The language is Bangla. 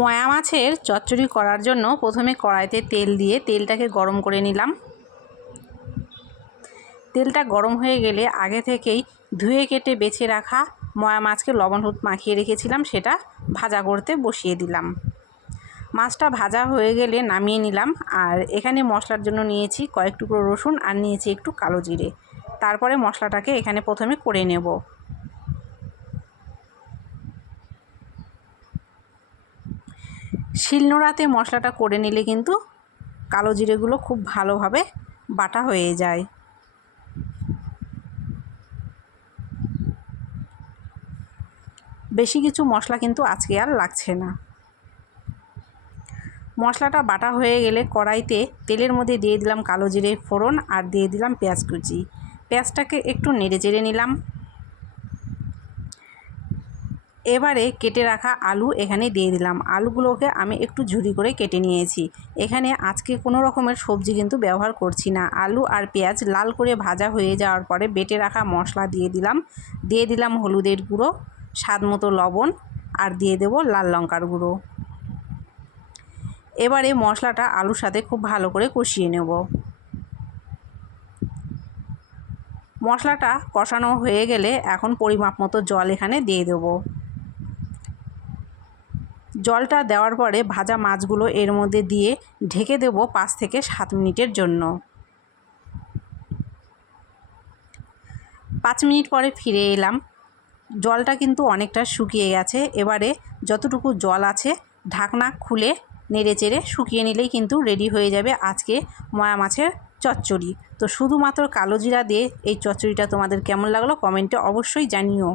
ময়া মাছের চচ্চড়ি করার জন্য প্রথমে কড়াইতে তেল দিয়ে তেলটাকে গরম করে নিলাম। তেলটা গরম হয়ে গেলে আগে থেকেই ধুয়ে কেটে বেছে রাখা ময়া মাছকে লবণ হলুদ মাখিয়ে রেখেছিলাম, সেটা ভাজা করতে বসিয়ে দিলাম। মাছটা ভাজা হয়ে গেলে নামিয়ে নিলাম, আর এখানে মশলার জন্য নিয়েছি কয়েক টুকরো রসুন আর নিয়েছি একটু কালো জিরে। তারপরে মশলাটাকে এখানে প্রথমে করে নেব। শিলনোড়াতে মশলাটা করে নিলে কিন্তু কালো জিরেগুলো খুব ভালোভাবে বাটা হয়ে যায়। বেশি কিছু মশলা কিন্তু আজকে আর লাগছে না। মশলাটা বাটা হয়ে গেলে কড়াইতে তেলের মধ্যে দিয়ে দিলাম কালো জিরে ফোড়ন আর দিয়ে দিলাম পেঁয়াজ কুচি। পেঁয়াজটাকে একটু নেড়ে চেড়ে নিলাম। এবারে কেটে রাখা আলু এখানে দিয়ে দিলাম। আলুগুলোকে আমি একটু ঝুরি করে কেটে নিয়েছি। এখানে আজকে কোনো রকমের সবজি কিন্তু ব্যবহার করছি না। আলু আর পেঁয়াজ লাল করে ভাজা হয়ে যাওয়ার পরে বেটে রাখা মশলা দিয়ে দিলাম। দিয়ে দিলাম হলুদের গুঁড়ো, স্বাদ মতো লবণ আর দিয়ে দেব লাল লঙ্কার গুঁড়ো। এবারে মশলাটা আলুর সাথে খুব ভালো করে কষিয়ে নেব। মশলাটা কষানো হয়ে গেলে এখন পরিমাপ মতো জল এখানে দিয়ে দেবো। জলটা দেওয়ার পরে ভাজা মাছগুলো এর মধ্যে দিয়ে ঢেকে দেব পাঁচ থেকে সাত মিনিটের জন্য। পাঁচ মিনিট পরে ফিরে এলাম। জলটা কিন্তু অনেকটা শুকিয়ে গেছে। এবারে যতটুকু জল আছে ঢাকনা খুলে নেড়ে চেড়ে শুকিয়ে নিলেই কিন্তু রেডি হয়ে যাবে আজকে ময়া মাছের চচ্চড়ি। তো শুধুমাত্র কালো জিরা দিয়ে এই চচ্চড়িটা তোমাদের কেমন লাগল কমেন্টে অবশ্যই জানিও।